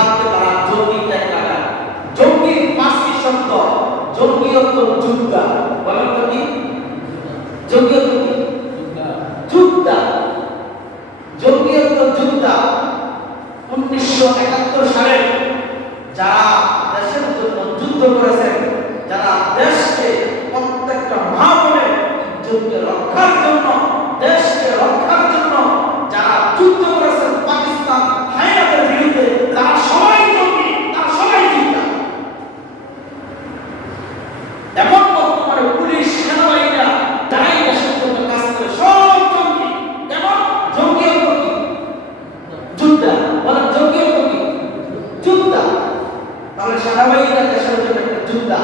জিহাদকে তারা জঙ্গি ট্যাগ লাগায়। জঙ্গি ফার্সি শব্দ, জঙ্গি অর্থ যোদ্ধা। বলেন তো কি জঙ্গি অর্থ কি? যোদ্ধা। জঙ্গি অর্থ যোদ্ধা। 1971 সালে যারা দেশের জন্য যুদ্ধ করেছেন, যারা দেশকে প্রত্যেকটা মহাবনের ইজ্জতকে রক্ষার জন্য, দেশকে রক্ষার জন্য যারা যুদ্ধ করেছেন পাকিস্তান হায়নাদের বিরুদ্ধে, তারা সবাই জঙ্গি, তারা সবাই যোদ্ধা। এখন বর্তমানে পুলিশ সেনাবাহিনীরা যারাই দেশের জন্য কাজ করে সব জঙ্গি। এবং জঙ্গি অর্থ কি? যোদ্ধা। বলেন জঙ্গি অর্থ কি? যোদ্ধা। তাহলে সেনাবাহিনীরা দেশের জন্য একটা যোদ্ধা।